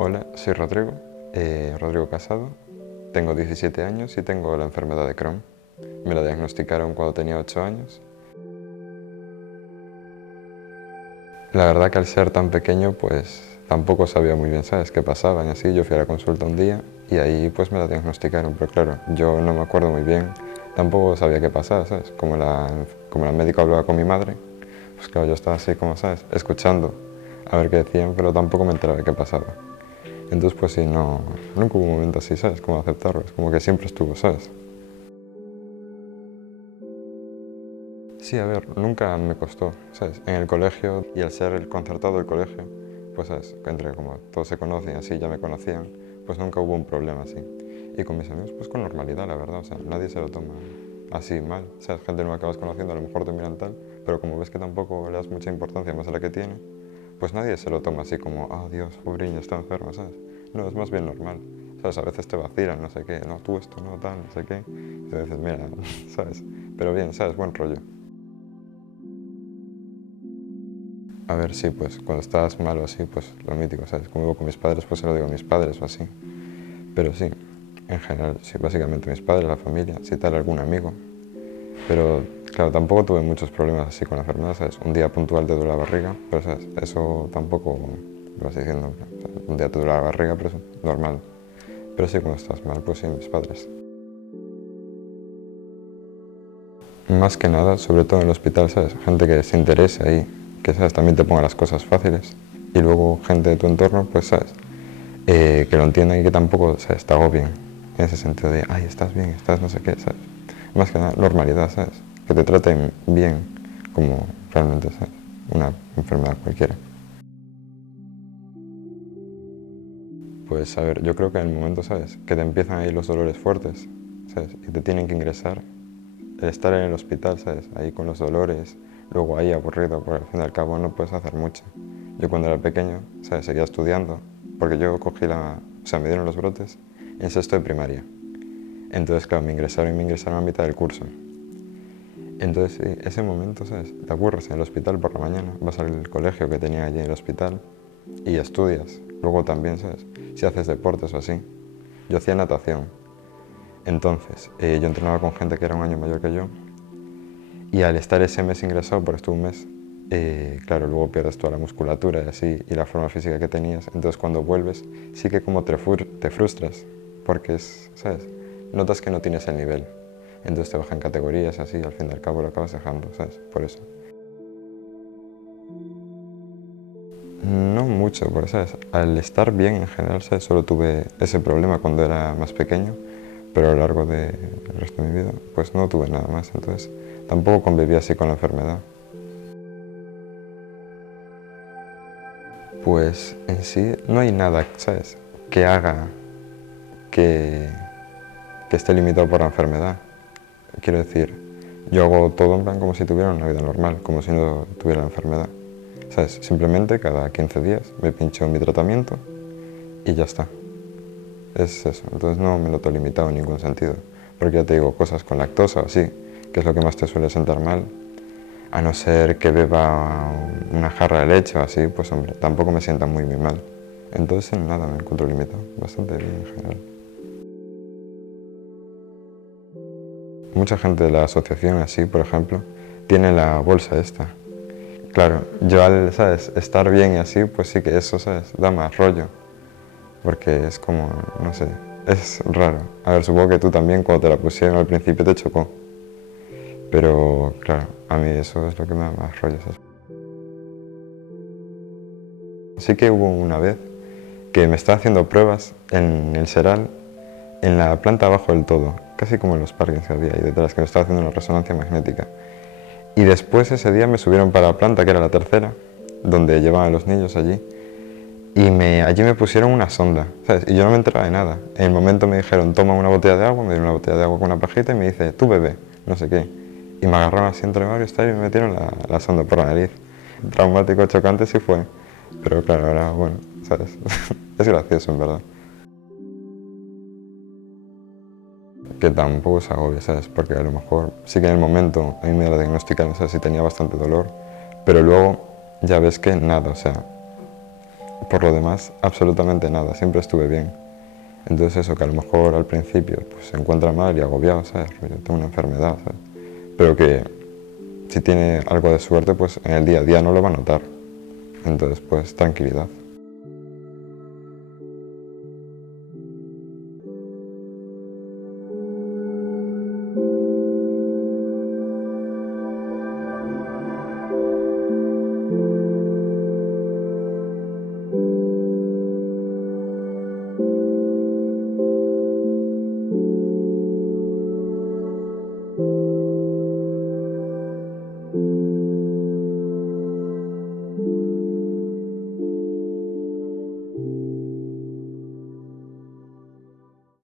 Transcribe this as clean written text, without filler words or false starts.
Hola, soy Rodrigo, Rodrigo Casado, tengo 17 años y tengo la enfermedad de Crohn. Me la diagnosticaron cuando tenía 8 años. La verdad que al ser tan pequeño pues tampoco sabía muy bien, ¿sabes?, qué pasaba y así. Yo fui a la consulta un día y ahí pues me la diagnosticaron, pero claro, yo no me acuerdo muy bien, tampoco sabía qué pasaba, ¿sabes? Como la médica hablaba con mi madre, pues claro, yo estaba así como, ¿sabes?, escuchando a ver qué decían, pero tampoco me enteraba de qué pasaba. Entonces, pues sí, nunca hubo un momento así, ¿sabes?, como aceptarlo, es como que siempre estuvo, ¿sabes? Sí, a ver, nunca me costó, ¿sabes? En el colegio, y al ser el concertado del colegio, pues, ¿sabes?, entre como todos se conocen, así ya me conocían, pues nunca hubo un problema así. Y con mis amigos, pues con normalidad, la verdad, o sea, nadie se lo toma así mal, ¿sabes? Gente no acabas conociendo, a lo mejor te miran tal, pero como ves que tampoco le das mucha importancia más a la que tiene, pues nadie se lo toma así como, ah, Dios, pobre está enfermo, ¿sabes? No, es más bien normal, ¿sabes? A veces te vacilan, no sé qué, no, tú esto, no, tal, no sé qué, y te dices, mira, ¿sabes? Pero bien, ¿sabes? Buen rollo. A ver, sí, pues cuando estás mal o así, pues lo mítico, ¿sabes? Como vivo con mis padres, pues se lo digo a mis padres o así. Pero sí, en general, sí, básicamente mis padres, la familia, si tal, algún amigo. Pero claro, tampoco tuve muchos problemas así con la enfermedad, ¿sabes? Un día puntual te duele la barriga, pero ¿sabes? Eso tampoco lo vas diciendo. ¿Sabes? Un día te duele la barriga, pero eso es normal. Pero sí, cuando estás mal, pues sí, mis padres. Más que nada, sobre todo en el hospital, ¿sabes? Gente que se interese ahí, que, ¿sabes?, también te ponga las cosas fáciles. Y luego gente de tu entorno, pues, ¿sabes?, que lo entiendan y que tampoco, ¿sabes?, te agobien. En ese sentido de, ay, estás bien, estás no sé qué, ¿sabes? Más que nada, normalidad, ¿sabes? Que te traten bien, como realmente, ¿sabes?, una enfermedad cualquiera. Pues, a ver, yo creo que en el momento, ¿sabes?, que te empiezan ahí los dolores fuertes, ¿sabes?, y te tienen que ingresar, el estar en el hospital, ¿sabes?, ahí con los dolores, luego ahí aburrido, porque al fin y al cabo no puedes hacer mucho. Yo cuando era pequeño, ¿sabes?, seguía estudiando, porque yo o sea, me dieron los brotes en sexto de primaria. Entonces, claro, me ingresaron a mitad del curso. Entonces, sí, ese momento, ¿sabes?, te aburres en el hospital por la mañana, vas al colegio que tenía allí en el hospital y estudias. Luego también, ¿sabes?, si haces deportes o así. Yo hacía natación. Entonces, yo entrenaba con gente que era un año mayor que yo y al estar ese mes ingresado, porque estuve un mes, claro, luego pierdes toda la musculatura y así, y la forma física que tenías. Entonces cuando vuelves, sí que como te frustras, porque es, ¿sabes?, notas que no tienes el nivel. Entonces te bajan categorías así, al fin y al cabo lo acabas dejando, ¿sabes? Por eso. No mucho, porque, ¿sabes?, al estar bien en general, ¿sabes?, solo tuve ese problema cuando era más pequeño, pero a lo largo del resto de mi vida, pues no tuve nada más. Entonces tampoco conviví así con la enfermedad. Pues en sí no hay nada, ¿sabes?, que haga que, que esté limitado por la enfermedad. Quiero decir, yo hago todo en plan como si tuviera una vida normal, como si no tuviera la enfermedad. ¿Sabes? Simplemente cada 15 días me pincho mi tratamiento y ya está. Es eso. Entonces no me noto limitado en ningún sentido. Porque ya te digo, cosas con lactosa o así, que es lo que más te suele sentar mal, a no ser que beba una jarra de leche o así, pues hombre, tampoco me sienta muy mal. Entonces en nada me encuentro limitado, bastante bien en general. Mucha gente de la asociación así, por ejemplo, tiene la bolsa esta. Claro, yo al, ¿sabes?, estar bien y así, pues sí que eso, ¿sabes?, da más rollo. Porque es como, no sé, es raro. A ver, supongo que tú también cuando te la pusieron al principio te chocó. Pero claro, a mí eso es lo que me da más rollo, ¿sabes? Sí que hubo una vez que me estaba haciendo pruebas en el Seral, en la planta abajo del todo, casi como en los parques que había ahí detrás, que me estaba haciendo una resonancia magnética. Y después ese día me subieron para la planta, que era la tercera, donde llevaban a los niños allí, y allí me pusieron una sonda, ¿sabes? Y yo no me enteraba de nada. En el momento me dijeron, toma una botella de agua, me dieron una botella de agua con una pajita y me dice, tú bebé, no sé qué. Y me agarraron así entre varios y me metieron la sonda por la nariz. Traumático, chocante sí fue, pero claro, ahora, bueno, ¿sabes? Es gracioso, en verdad. Que tampoco se agobie, ¿sabes? Porque a lo mejor sí que en el momento a mí me la diagnosticaron, o sea, sí tenía bastante dolor, pero luego ya ves que nada, o sea, por lo demás, absolutamente nada, siempre estuve bien. Entonces eso, que a lo mejor al principio pues, se encuentra mal y agobiado, ¿sabes? Yo tengo una enfermedad, ¿sabes? Pero que si tiene algo de suerte, pues en el día a día no lo va a notar. Entonces, pues tranquilidad.